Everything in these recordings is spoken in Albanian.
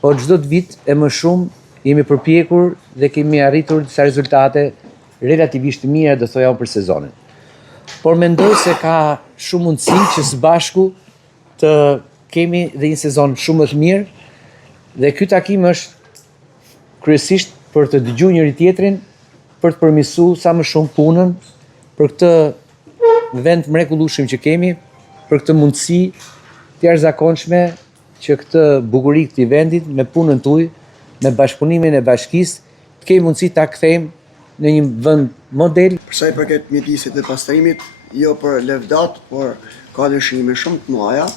po çdo vit e më shumë jemi përpjekur dhe kemi arritur disa rezultate relativisht mira, do thoja unë, për sezonin. Por mendoj se ka shumë mundësi që së bashku të kemi dhe një sezon shumë të mirë, dhe ky takim është kryesisht për të dëgjuar njëri tjetrin, për të përmirësuar sa më shumë punën për këtë vend mrekullueshëm që kemi, për këtë mundësi të jashtëzakonshme që këtë bukuri këtij vendit me punën tuaj, me bashkëpunimin e bashkisë, të kemi mundësi ta kthejmë në një vend model. Për sa i përket mjedisit dhe pastrimit, jo për lëvdat, por ka lëshime shumë të mëdha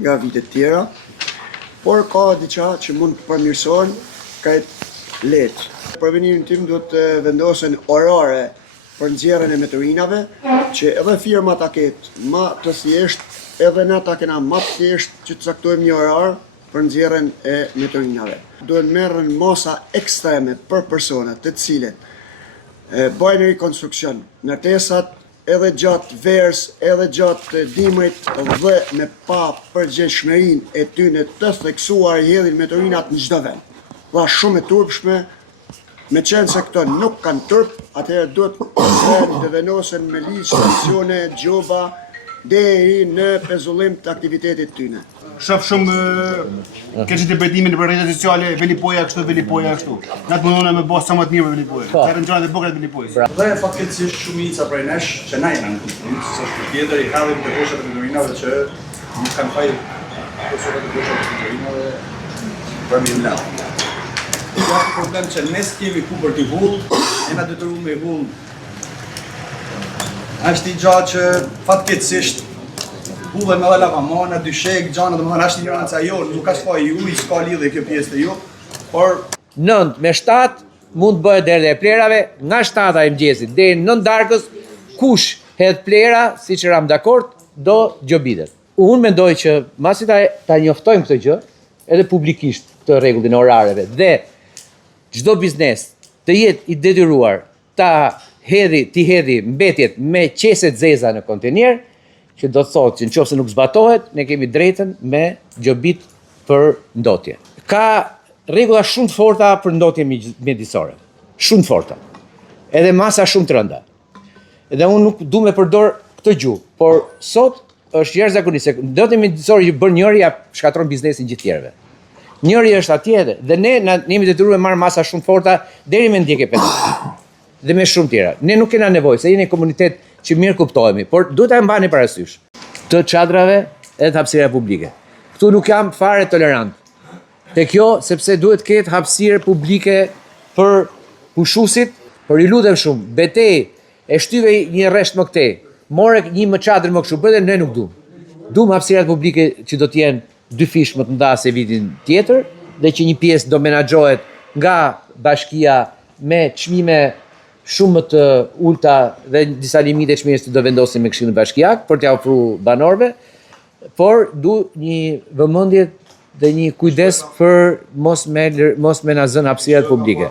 nga vitet tjera, por ka diçka që mund të përmirësohen krejt lehtë. Për venimin tim duhet të vendosen orare për nxjerrjen e meturinave, që edhe firma ta ketë më të thjeshtë, edhe na ta kena më të thjeshtë që të caktojmë një orar për nxjerrjen e meturinave. Duhet merren masa ekstreme për personat të cilët bëjnë rekonstruksion, ndërtesat edhe gjatë verës, edhe gjatë dimrit, dhe me pa përgjegjshmërinë e tyre të theksuar i hedhin meturinat në çdo vend. Dha shumë e turpshme, me qenë se këto nuk kanë turp, atëherë duhet të vendosen me ligj, sanksione, gjoba, deri në pezullim të aktivitetit tyre. Shoh shumë keq interpretimin për rrjetet sociale, velipoja kështu, velipoja kështu. Na të mundon me bëj sa më të mirë velipoja. Ka rëndërat e bukura të velipojës. Dhe fatkeqësisht shumica prej nesh që na jemi në konflikt, se është tjetër i hallim të boshat e meturinave që nuk kanë fajë boshat e meturinave për mi lau. Ka problem që ne s'kemi ku për t'i hull, e na detyruar me hull. Është i gjatë që fatkeqësisht huve me dhe lavamona, dyshek, gjana, dhe më thënë është një rënca jo, nuk ka shpa ju, i s'ka lidhe kjo pjesë të ju, por... 9 me 7 mund të bëhet derdhja e plerave, nga 7 e mëngjesit deri në 9 darkës, kush hedh plera, siç ram dakord, do gjobitet. Unë mendoj që masi ta njoftojmë këtë gjë, edhe publikisht të rregullin e orareve, dhe çdo biznes të jetë i detyruar ti hedhi mbetjet me qese të zeza në kontenier, që do të thotë që nëse nuk zbatohet, ne kemi drejtën me gjobit për ndotje. Ka rregulla shumë të forta për ndotje mjedisore. Shumë të forta. Edhe masa shumë të rënda. Edhe unë nuk du me përdor këtë gjuhë, por sot është jashtëzakonisht se ndotja mjedisore që bën njëri ja shkatron biznesin gjithë tjerëve. Njëri është atje dhe ne jemi detyruar të marrim masa shumë të forta deri me ndjekje penale. Dhe me shumë tjera. Ne nuk kena nevojë, se jeni një komunitet që mirë kuptohemi, por duhet ta mbani parasysh të çadrave edhe të hapësira publike. Këtu nuk jam fare tolerant te kjo, sepse duhet ketë hapësirë publike për pushusit, por i lutem shumë, betej e shtyve një rresht më këtej, more një më çadër më kështu, bëhet ne nuk duam. Duam hapësirat publike që do të jenë 2 fish më të nda se vitin tjetër, dhe që një pjesë do menaxhohet nga bashkia me çmime shumë më të ulta dhe disa limite çmimesh që do vendosin me Këshillin Bashkiak për t'ia ofruar banorëve, por du një vëmendje dhe një kujdes për mos me na zënë hapësirat publike.